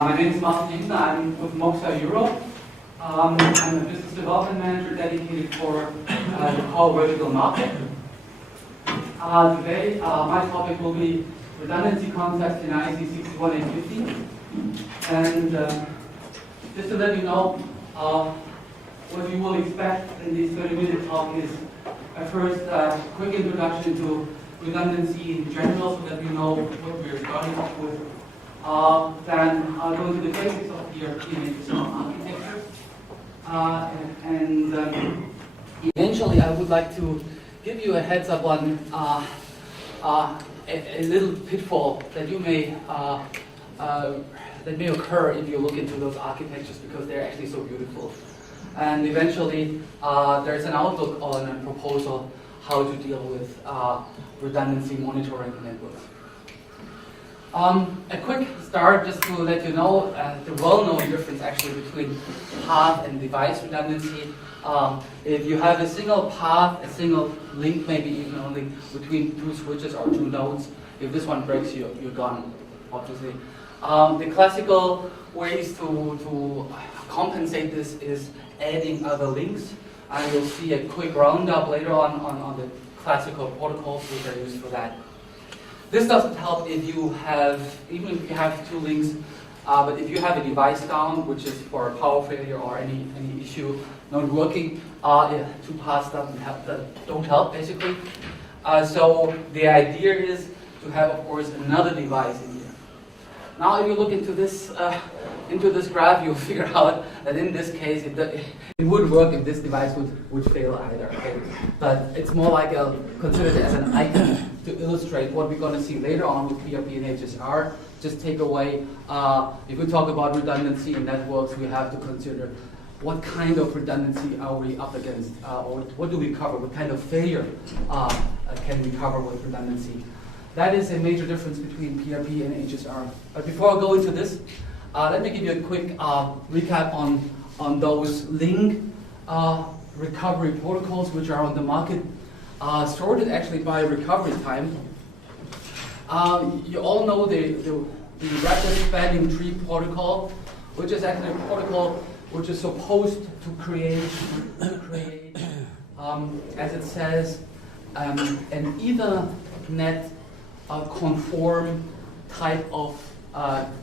My name is Martin. I'm with Moxa Europe. I'm a business development manager dedicated for the core vertical market. Today, my topic will be redundancy concepts in IEC 61850. And just to let you know, what you will expect in this 30-minute talk is first a quick introduction to redundancy in general, so that you know what we're starting off with. Then I'll go into the basics of ERP architecture. Eventually I would like to give you a heads up on a little pitfall that you may that may occur if you look into those architectures, because they're actually so beautiful. And eventually there's an outlook on a proposal how to deal with redundancy monitoring networks. A quick start just to let you know the well-known difference actually between path and device redundancy. If you have a single path, a single link, maybe even only between two switches or two nodes, if this one breaks, you're gone, obviously. The classical ways to compensate this is adding other links. And you'll see a quick roundup later on the classical protocols which are used for that. This doesn't help if you have, even if you have two links, but if you have a device down, which is for a power failure or any issue not working, two paths don't help basically. So the idea is to have, of course, another device in here. Now, if you look into this graph, you'll figure out that in this case it would work if this device would fail either. Okay? But it's more like consider it as an icon to illustrate what we're going to see later on with PRP and HSR. Just take away, if we talk about redundancy in networks, we have to consider what kind of redundancy are we up against, or what do we cover, what kind of failure can we cover with redundancy. That is a major difference between PRP and HSR. But before I go into this, let me give you a quick recap on those link recovery protocols which are on the market, sorted actually by recovery time. You all know the rapid spanning tree protocol, which is actually a protocol which is supposed to create as it says, an Ethernet conform type of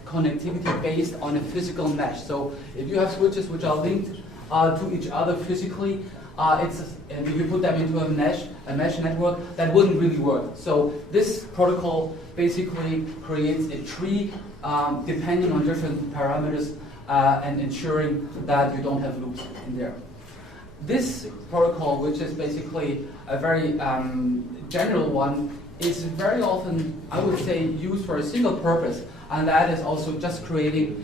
connectivity based on a physical mesh. So if you have switches which are linked to each other physically, and if you put them into a mesh network, that wouldn't really work. So this protocol basically creates a tree depending on different parameters and ensuring that you don't have loops in there. This protocol, which is basically a very general one, is very often, I would say, used for a single purpose, and that is also just creating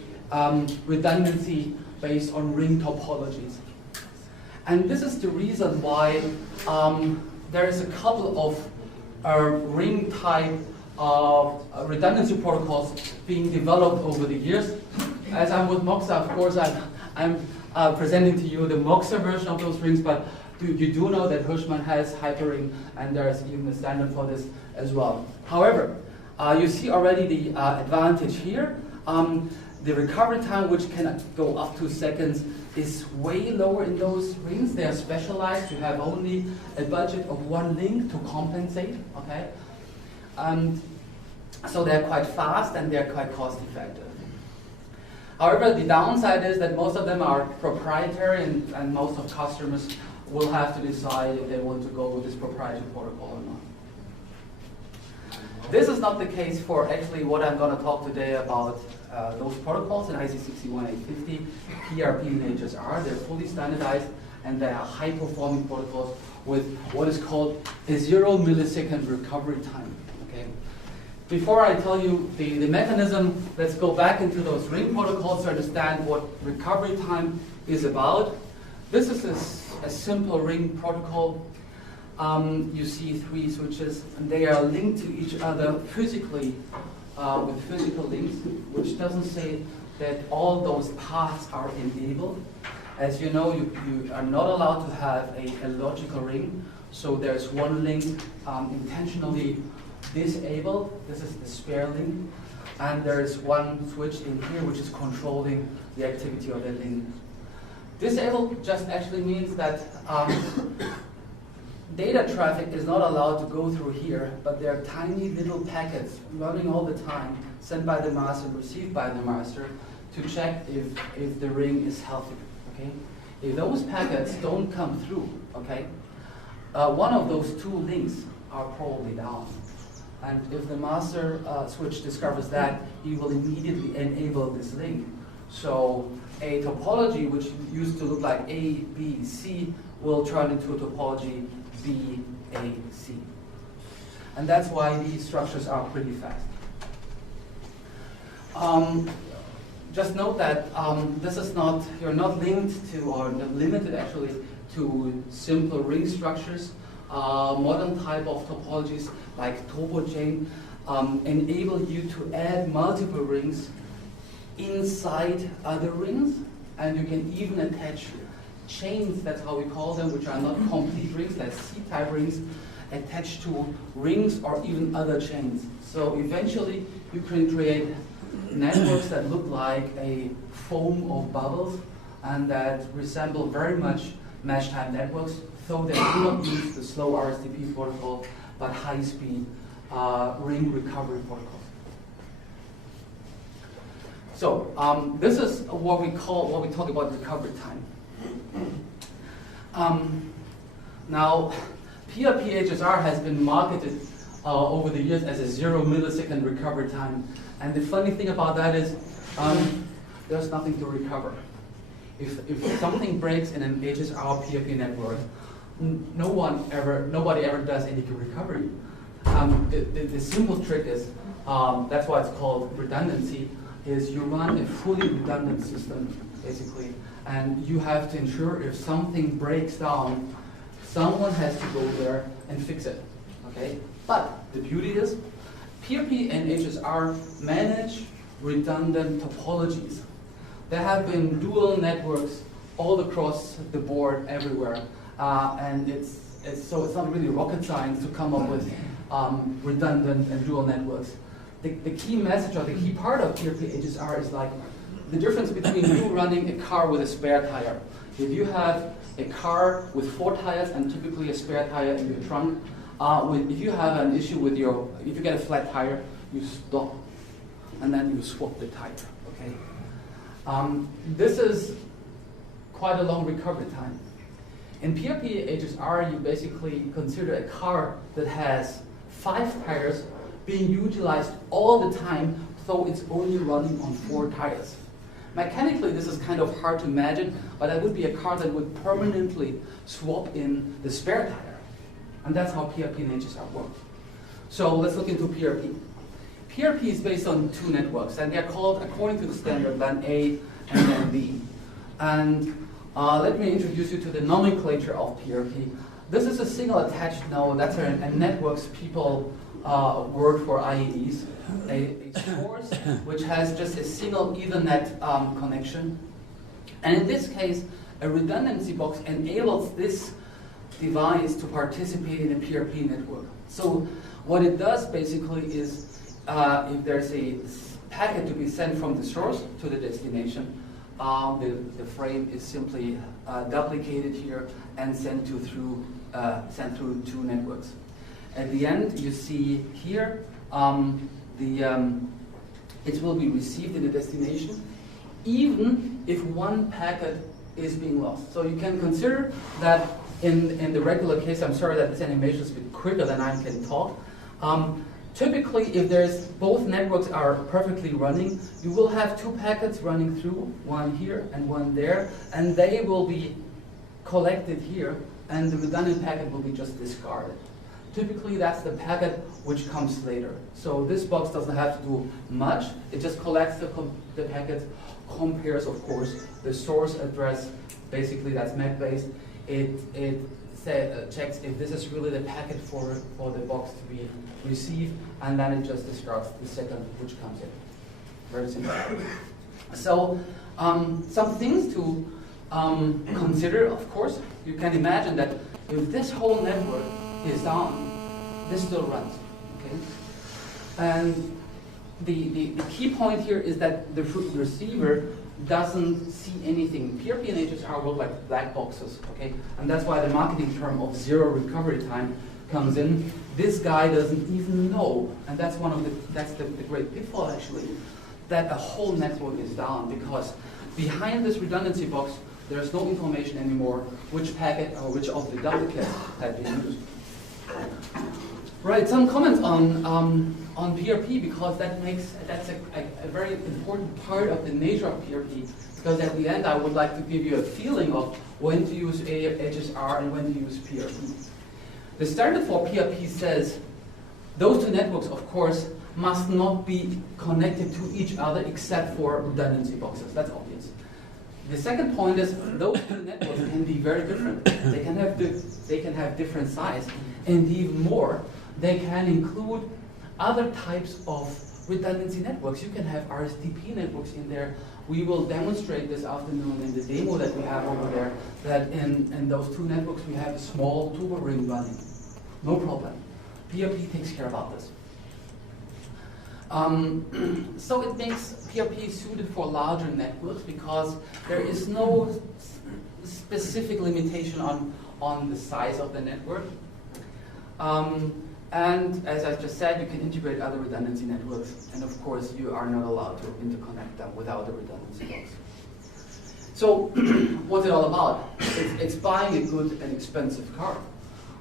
redundancy based on ring topologies. And this is the reason why there is a couple of ring type redundancy protocols being developed over the years. As I'm with Moxa, of course, I'm presenting to you the Moxa version of those rings, but you do know that Hirschman has hyperring, and there's even a standard for this as well. However, you see already the advantage here. The recovery time, which can go up to seconds, is way lower in those rings. They are specialized. You have only a budget of one link to compensate. Okay, so they're quite fast and they're quite cost effective. However, the downside is that most of them are proprietary, and most of customers will have to decide if they want to go with this proprietary protocol or not. This is not the case for actually what I'm going to talk today about those protocols in IEC 61850, PRP and HSR. They're fully standardized, and they are high-performing protocols with what is called a 0 millisecond recovery time. Okay. Before I tell you the mechanism, let's go back into those ring protocols to understand what recovery time is about. This is a simple ring protocol. You see three switches, and they are linked to each other physically with physical links, which doesn't say that all those paths are enabled. As you know, you are not allowed to have a logical ring, so there's one link intentionally disabled. This is the spare link. and there's one switch in here which is controlling the activity of that link. Disable just actually means that data traffic is not allowed to go through here, but there are tiny little packets running all the time, sent by the master, received by the master, to check if the ring is healthy. Okay? If those packets don't come through, okay, one of those two links are probably down. And if the master switch discovers that, he will immediately enable this link. So a topology which used to look like A, B, C will turn into a topology B, A, C. And that's why these structures are pretty fast. Just note that this is not, you're not linked to, or limited actually, to simple ring structures. Modern type of topologies like topo chain enable you to add multiple rings inside other rings, and you can even attach chains, that's how we call them, which are not complete rings, like C-type rings, attached to rings or even other chains. So eventually you can create networks that look like a foam of bubbles and that resemble very much mesh-type networks, though they do not use the slow RSTP protocol, but high-speed ring recovery protocols. So this is what we talk about recovery time. Now, PRP HSR has been marketed over the years as a 0 millisecond recovery time. And the funny thing about that is there's nothing to recover. If something breaks in an HSR PRP network, nobody ever does any recovery. The simple trick is, that's why it's called redundancy, is you run a fully redundant system, basically. And you have to ensure if something breaks down, someone has to go there and fix it, okay? But the beauty is, PRP and HSR manage redundant topologies. There have been dual networks all across the board everywhere. And so it's not really rocket science to come up with redundant and dual networks. The key message or the key part of PRP HSR is like the difference between you running a car with a spare tire. If you have a car with 4 tires and typically a spare tire in your trunk, if you have an issue with if you get a flat tire, you stop and then you swap the tire, okay? This is quite a long recovery time. In PRP HSR, you basically consider a car that has 5 tires being utilized all the time, though it's only running on 4 tires. Mechanically, this is kind of hard to imagine, but that would be a car that would permanently swap in the spare tire. And that's how PRP and HSR work. So let's look into PRP. PRP is based on 2 networks, and they're called, according to the standard, LAN A and LAN B. And let me introduce you to the nomenclature of PRP. This is a single attached node. That's a networks people word for IEDs. A source which has just a single Ethernet connection. And in this case, a redundancy box enables this device to participate in a PRP network. So what it does basically is, if there's a packet to be sent from the source to the destination, the frame is simply duplicated here and sent through 2 networks. At the end, you see here, it will be received in the destination, even if one packet is being lost. So you can consider that in the regular case, I'm sorry that this animation is a bit quicker than I can talk. Typically, if both networks are perfectly running, you will have 2 packets running through, one here and one there, and they will be collected here, and the redundant packet will be just discarded. Typically, that's the packet which comes later. So this box doesn't have to do much. It just collects the packets, compares, of course, the source address. Basically, that's MAC-based. It checks if this is really the packet for the box to be received, and then it just discards the second which comes in. Very simple. So some things to consider, of course. You can imagine that if this whole network is down, this still runs, okay? And the key point here is that the receiver doesn't see anything. PRP and HSR work like black boxes, okay? And that's why the marketing term of zero recovery time comes in. This guy doesn't even know, and that's the great pitfall actually, that a whole network is down, because behind this redundancy box, there's no information anymore which packet or which of the duplicates have been used. Right, some comments on PRP, because that's a very important part of the nature of PRP. Because at the end, I would like to give you a feeling of when to use HSR and when to use PRP. The standard for PRP says those two networks, of course, must not be connected to each other except for redundancy boxes. That's obvious. The second point is those two networks can be very different. They can have different size, and even more, they can include other types of redundancy networks. You can have RSDP networks in there. We will demonstrate this afternoon in the demo that we have over there, that in those two networks we have a small turbo ring running. No problem. PRP takes care about this. So it makes PRP suited for larger networks because there is no specific limitation on the size of the network. And as I just said, you can integrate other redundancy networks, and of course you are not allowed to interconnect them without a redundancy box. So what's it all about? It's buying a good and expensive car,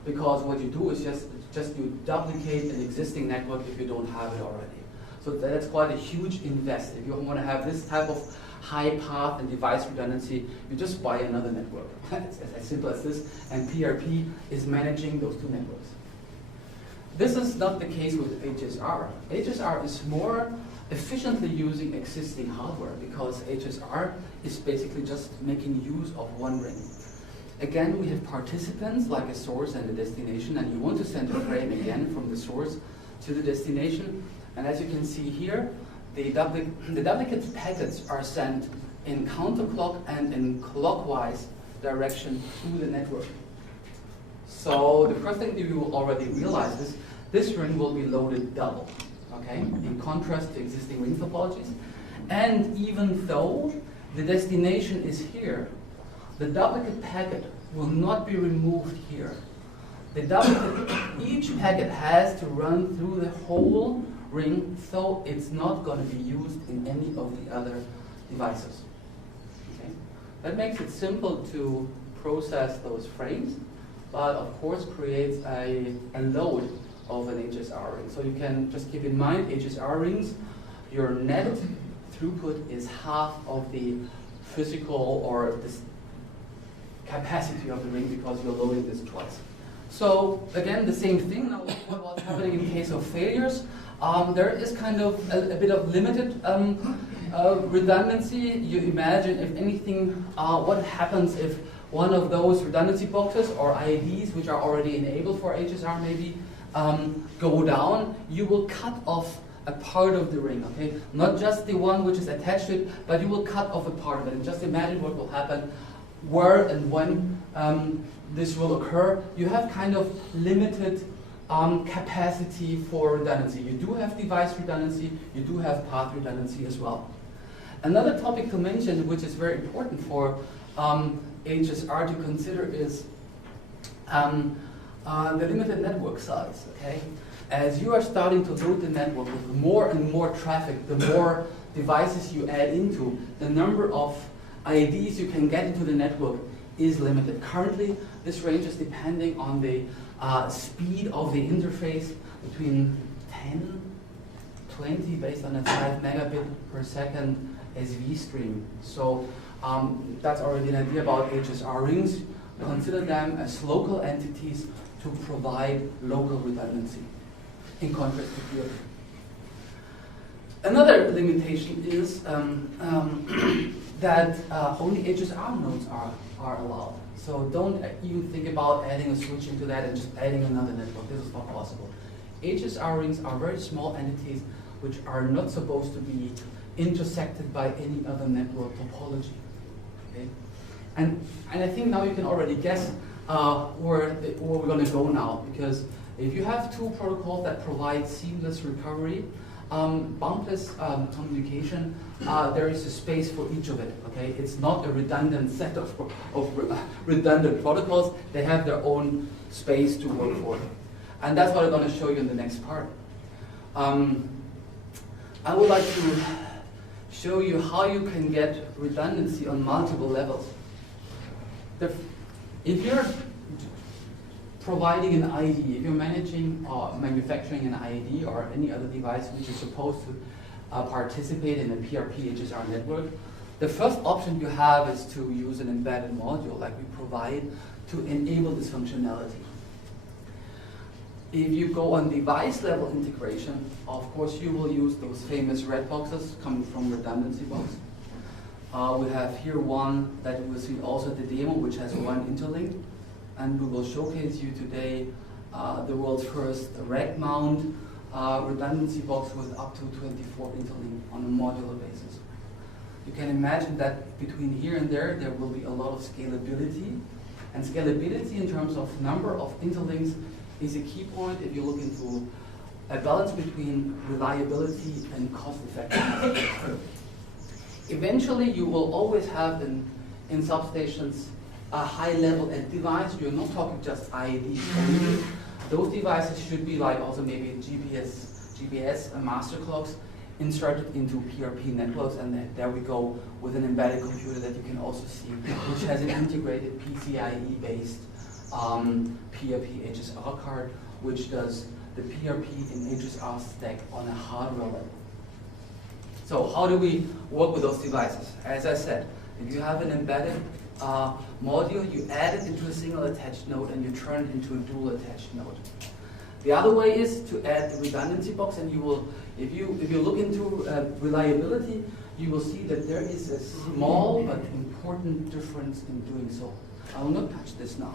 because what you do is just you duplicate an existing network if you don't have it already. So that's quite a huge invest. If you want to have this type of high path and device redundancy, you just buy another network. It's as simple as this, and PRP is managing those two networks. This is not the case with HSR. HSR is more efficiently using existing hardware, because HSR is basically just making use of one ring. Again, we have participants like a source and a destination, and you want to send a frame again from the source to the destination. And as you can see here, the duplicate packets are sent in counterclock and in clockwise direction through the network. So the first thing that you will already realize is this ring will be loaded double, okay, in contrast to existing ring topologies. And even though the destination is here, the duplicate packet will not be removed here. The duplicate, each packet has to run through the whole ring, so it's not going to be used in any of the other devices. Okay? That makes it simple to process those frames, but of course creates a load of an HSR ring. So you can just keep in mind, HSR rings, your net throughput is half of the physical or this capacity of the ring, because you're loading this twice. So again, the same thing. Now, what's happening in case of failures? There is kind of a bit of limited redundancy. You imagine, if anything, what happens if one of those redundancy boxes or IEDs, which are already enabled for HSR maybe, go down, you will cut off a part of the ring, okay? Not just the one which is attached to it, but you will cut off a part of it. And just imagine what will happen, where and when this will occur. You have kind of limited capacity for redundancy. You do have device redundancy, you do have path redundancy as well. Another topic to mention, which is very important for HSR to consider, is the limited network size. Okay, as you are starting to load the network with more and more traffic, the more devices you add into, the number of IEDs you can get into the network is limited. Currently, this ranges depending on the speed of the interface between 10, 20 based on a 5 megabit per second SV stream. So that's already an idea about HSR rings. Consider them as local entities to provide local redundancy, in contrast to PRP. Another limitation is that only HSR nodes are allowed. So don't even think about adding a switch into that and just adding another network. This is not possible. HSR rings are very small entities which are not supposed to be intersected by any other network topology. Okay? And I think now you can already guess where we're going to go now, because if you have two protocols that provide seamless recovery, boundless communication, there is a space for each of it. Okay, it's not a redundant set of redundant protocols. They have their own space to work for, and that's what I'm going to show you in the next part. I would like to show you how you can get redundancy on multiple levels. If you're providing an IED, if you're managing or manufacturing an IED or any other device which is supposed to participate in a PRP HSR network, the first option you have is to use an embedded module like we provide to enable this functionality. If you go on device level integration, of course you will use those famous red boxes coming from Redundancy box. We have here one that we will see also the demo, which has one interlink, and we will showcase you today the world's first rack mount redundancy box with up to 24 interlink on a modular basis. You can imagine that between here and there will be a lot of scalability, and scalability in terms of number of interlinks is a key point if you look into a balance between reliability and cost effectiveness. Eventually, you will always have in substations a high level at device. You're not talking just IEDs only. Those devices should be like also maybe GPS and master clocks inserted into PRP networks, and then there we go with an embedded computer that you can also see, which has an integrated PCIe-based PRP HSR card, which does the PRP and HSR stack on a hardware level. So how do we work with those devices? As I said, if you have an embedded module, you add it into a single attached node and you turn it into a dual attached node. The other way is to add the redundancy box, and you will, if you look into reliability, you will see that there is a small but important difference in doing so. I will not touch this now.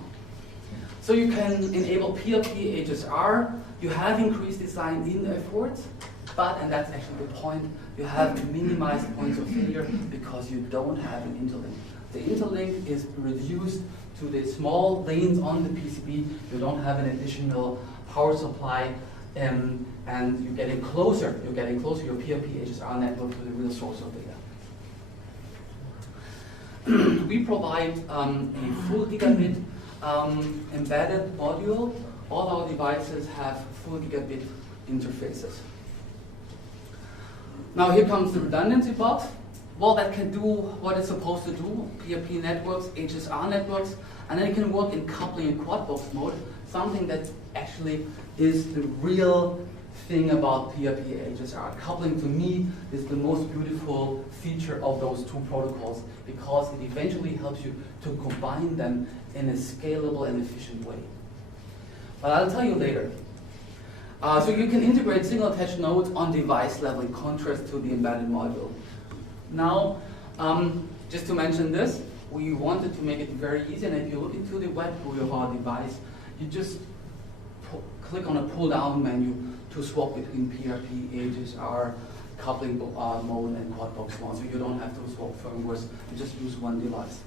So you can enable PRP HSR. You have increased design-in efforts, but, and that's actually the point, you have minimized points of failure because you don't have an interlink. The interlink is reduced to the small lanes on the PCB. You don't have an additional power supply, and you're getting closer your PRP HSR network to the real source of data. We provide a full gigabit embedded module. All our devices have full gigabit interfaces. Now here comes the redundancy box. Well, that can do what it's supposed to do, PRP networks, HSR networks, and then it can work in coupling and quad box mode, something that actually is the real thing about PRP HSR. Coupling to me is the most beautiful feature of those two protocols because it eventually helps you to combine them in a scalable and efficient way. But I'll tell you later. So you can integrate single attached nodes on device level in contrast to the embedded module. Now, just to mention this, we wanted to make it very easy, and if you look into the web GUI of our device, you just click on a pull-down menu to swap between PRP, HSR, coupling mode, and quad box mode, so you don't have to swap firmwares, you just use one device.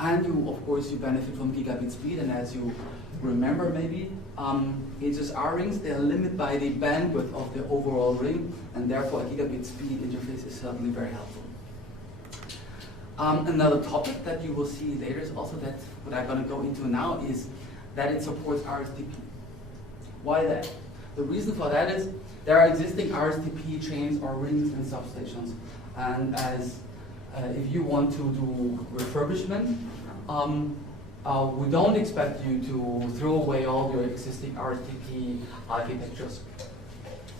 And you, of course, you benefit from gigabit speed, and as you remember maybe, HSR rings, they are limited by the bandwidth of the overall ring, and therefore a gigabit speed interface is certainly very helpful. Another topic that you will see later is also that what I'm going to go into now is that it supports RSTP. Why that? The reason for that is there are existing RSTP chains or rings and substations, and as if you want to do refurbishment, we don't expect you to throw away all your existing RSTP architectures.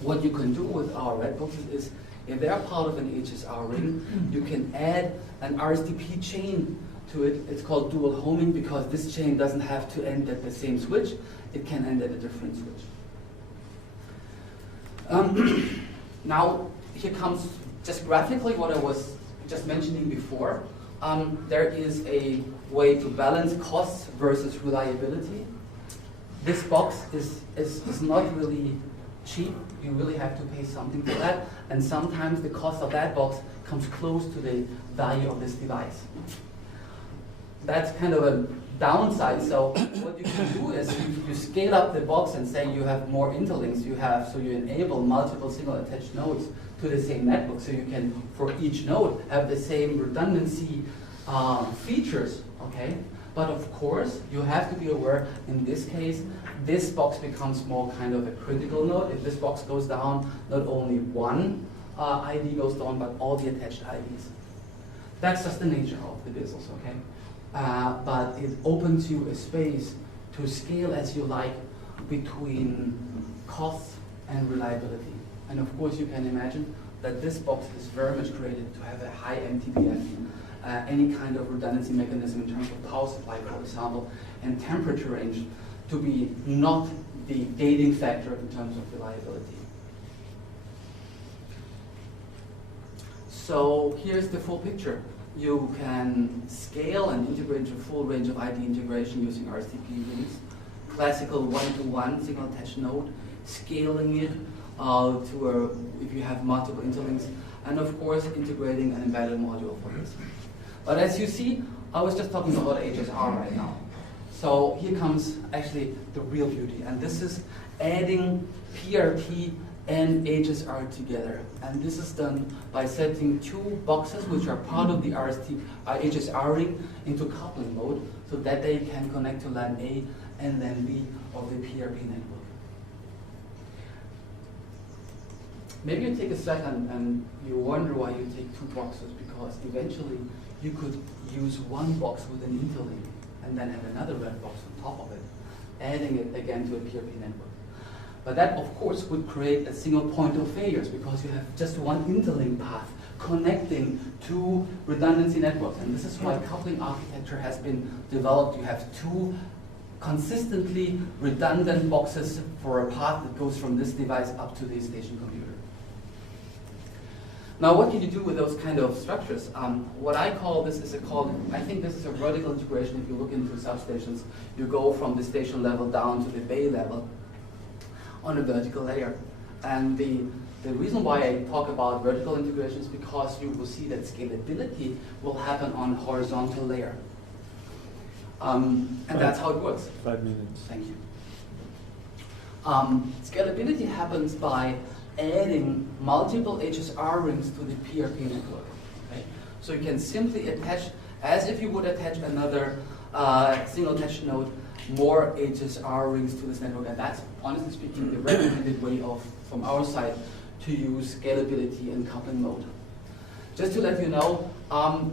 What you can do with our red boxes is, if they are part of an HSR ring, you can add an RSTP chain to it. It's called dual homing because this chain doesn't have to end at the same switch. It can end at a different switch. Now, here comes just graphically what I was just mentioning before. There is a way to balance costs versus reliability. This box is not really cheap. You really have to pay something for that, and sometimes the cost of that box comes close to the value of this device. that's kind of a downside. So what you can do is you scale up the box and say you have more interlinks. So you enable multiple single attached nodes to the same network. So you can, for each node, have the same redundancy features. Okay. But of course, you have to be aware, in this case, this box becomes more kind of a critical node. If this box goes down, not only one ID goes down, but all the attached IDs. That's just the nature of the business, okay? But it opens you a space to scale as you like between cost and reliability. And of course, you can imagine that this box is very much created to have a high MTBF. Any kind of redundancy mechanism in terms of power supply, for example, and temperature range to be not the gating factor in terms of reliability. So here's the full picture. You can scale and integrate into a full range of ID integration using RSTP rings. Classical one-to-one single attached node, scaling it if you have multiple interlinks, and of course integrating an embedded module for this. But as you see, I was just talking about HSR right now. So here comes actually the real beauty, and this is adding PRP and HSR together. And this is done by setting two boxes which are part of the HSR ring into coupling mode so that they can connect to LAN A and LAN B of the PRP network. Maybe you take a second and you wonder why you take two boxes, because eventually you could use one box with an interlink and then have another red box on top of it, adding it again to a PRP network. But that, of course, would create a single point of failures because you have just one interlink path connecting two redundancy networks. And this is why coupling architecture has been developed. You have two consistently redundant boxes for a path that goes from this device up to the station computer. Now, what can you do with those kind of structures? What I call this is I think this is a vertical integration. If you look into substations, you go from the station level down to the bay level on a vertical layer. And the reason why I talk about vertical integration is because you will see that scalability will happen on a horizontal layer. And that's how it works. 5 minutes. Thank you. Scalability happens by adding multiple HSR rings to the PRP network. Okay? So you can simply attach, as if you would attach another single attached node, more HSR rings to this network. And that's, honestly speaking, the recommended way from our side to use scalability and coupling mode. Just to let you know,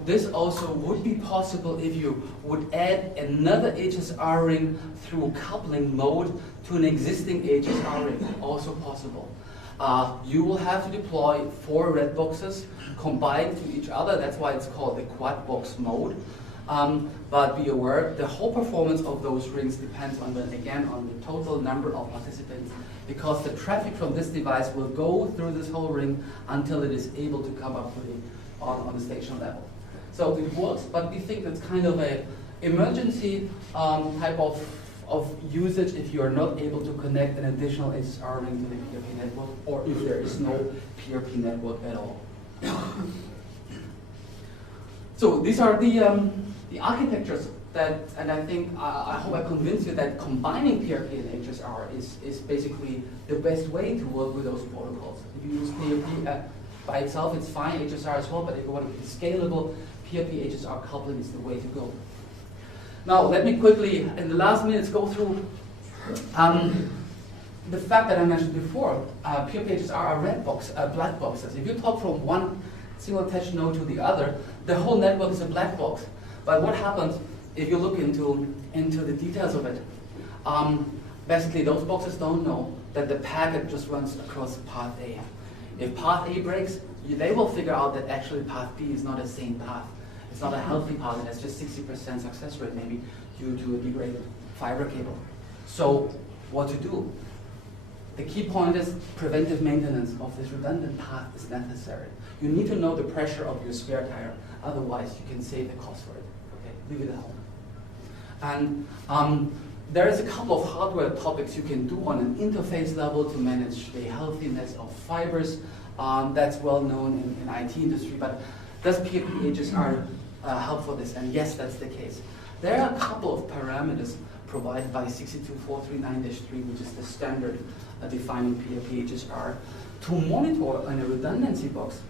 this also would be possible if you would add another HSR ring through coupling mode to an existing HSR ring, also possible. You will have to deploy 4 red boxes combined to each other. That's why it's called the quad box mode. But be aware, the whole performance of those rings depends on the total number of participants, because the traffic from this device will go through this whole ring until it is able to come up on the station level. So it works, but we think that's kind of an emergency type of usage if you are not able to connect an additional HSR ring to the PRP network, or if there is no PRP network at all. So these are the architectures that, and I think, I hope I convinced you that combining PRP and HSR is basically the best way to work with those protocols. If you use PRP by itself, it's fine, HSR as well, but if you want to be scalable, PRP HSR coupling is the way to go. Now, let me quickly, in the last minutes, go through the fact that I mentioned before. PRP HSR are black boxes. If you talk from one single attached node to the other, the whole network is a black box. But what happens if you look into the details of it? Basically, those boxes don't know that the packet just runs across path A. If path A breaks, they will figure out that actually path B is not a sane path. It's not a healthy path. It has just 60% success rate, maybe due to a degraded fiber cable. So what to do? The key point is preventive maintenance of this redundant path is necessary. You need to know the pressure of your spare tire. Otherwise, you can save the cost for it. Okay, leave it at home. And there is a couple of hardware topics you can do on an interface level to manage the healthiness of fibers. That's well known in IT industry. But does PRP HSR help for this, and yes, that's the case. There are a couple of parameters provided by 62439-3, which is the standard defining PHSR, to monitor in a redundancy box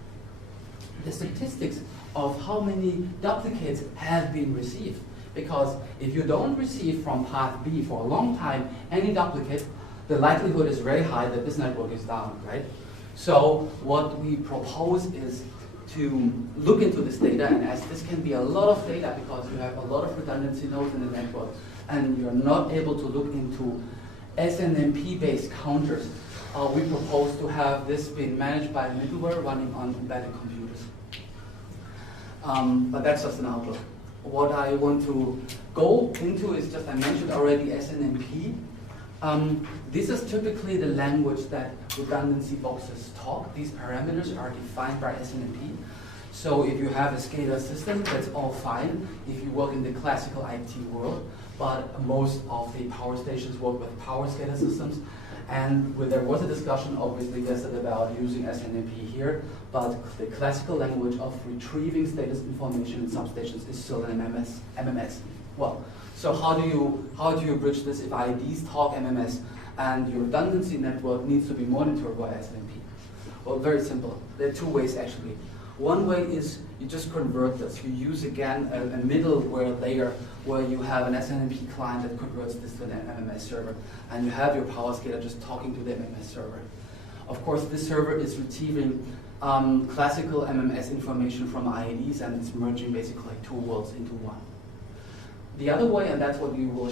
the statistics of how many duplicates have been received. Because if you don't receive from path B for a long time any duplicate, the likelihood is very high that this network is down, right? So what we propose is to look into this data, and as this can be a lot of data because you have a lot of redundancy nodes in the network, and you're not able to look into SNMP-based counters, we propose to have this being managed by middleware running on embedded computers. But that's just an outlook. What I want to go into is just, I mentioned already SNMP. This is typically the language that redundancy boxes talk. These parameters are defined by SNMP. So if you have a SCADA system, that's all fine if you work in the classical IT world, but most of the power stations work with power SCADA systems. And there was a discussion obviously yesterday about using SNMP here, but the classical language of retrieving status information in substations is still an MMS. Well, so how do you bridge this if IDs talk MMS and your redundancy network needs to be monitored by SNMP? Well, very simple. There are two ways actually. One way is you just convert this. You use again a middleware layer where you have an SNMP client that converts this to an MMS server, and you have your power SCADA just talking to the MMS server. Of course, this server is retrieving classical MMS information from IEDs, and it's merging basically like two worlds into one. The other way, and that's what you will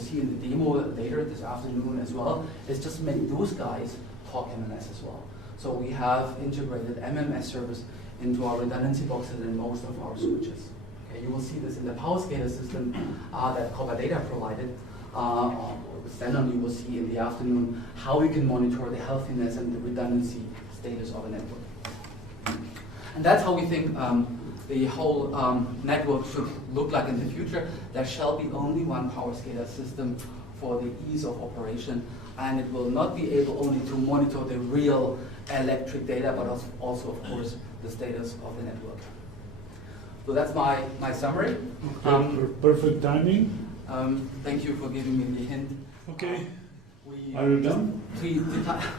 see in the demo later this afternoon as well, is just make those guys talk MMS as well. So we have integrated MMS servers into our redundancy boxes and most of our switches. Okay, you will see this in the power SCADA system that Copper Data provided. Then you will see in the afternoon how we can monitor the healthiness and the redundancy status of a network. And that's how we think the whole network should look like in the future. There shall be only one power SCADA system for the ease of operation, and it will not be able only to monitor the real electric data, but also of course, the status of the network. So that's my summary. Perfect timing. Thank you for giving me the hint. Okay. Are you done?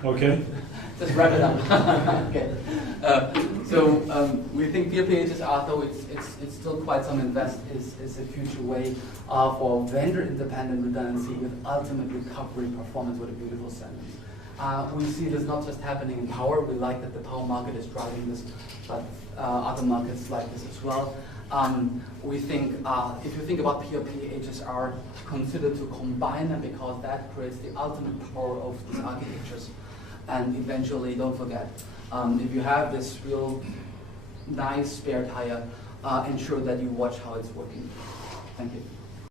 Okay. Just wrap it up. Okay. We think PHSR, though it's still quite some invest, is a future way for vendor-independent redundancy with ultimate recovery performance with a beautiful sentence. We see this not just happening in power. We like that the power market is driving this, but other markets like this as well. We think, if you think about PHSR, consider to combine them because that creates the ultimate power of these architectures. And eventually, don't forget, if you have this real nice spare tire, ensure that you watch how it's working. Thank you.